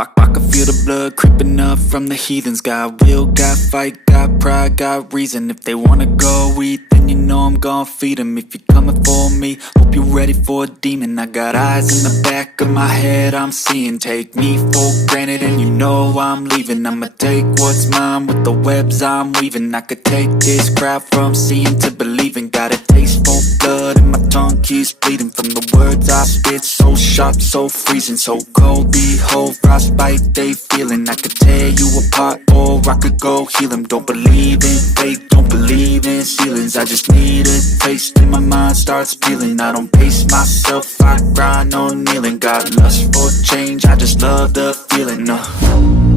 I can feel the blood creeping up from the heathens. Got will, got fight, got pride, got reason. If they wanna go eat, then you know I'm gon' feed them. If you're coming for me, hope you're ready for a demon. I got eyes in the back of my head, I'm seeing. Take me for granted and you know I'm leaving. I'ma take what's mine with the webs I'm weaving. I could take this crowd from seeing to believing. Got a taste for blood and my tongue keeps bleeding from the words I spit. So sharp, so freezing, so cold. Behold, frostbite they feeling. I could tear you apart or I could go heal them. Don't believe in fate, don't believe in ceilings. I just need a taste and my mind starts peeling. I don't pace myself, I grind on kneeling. Got lust for change, I just love the feeling.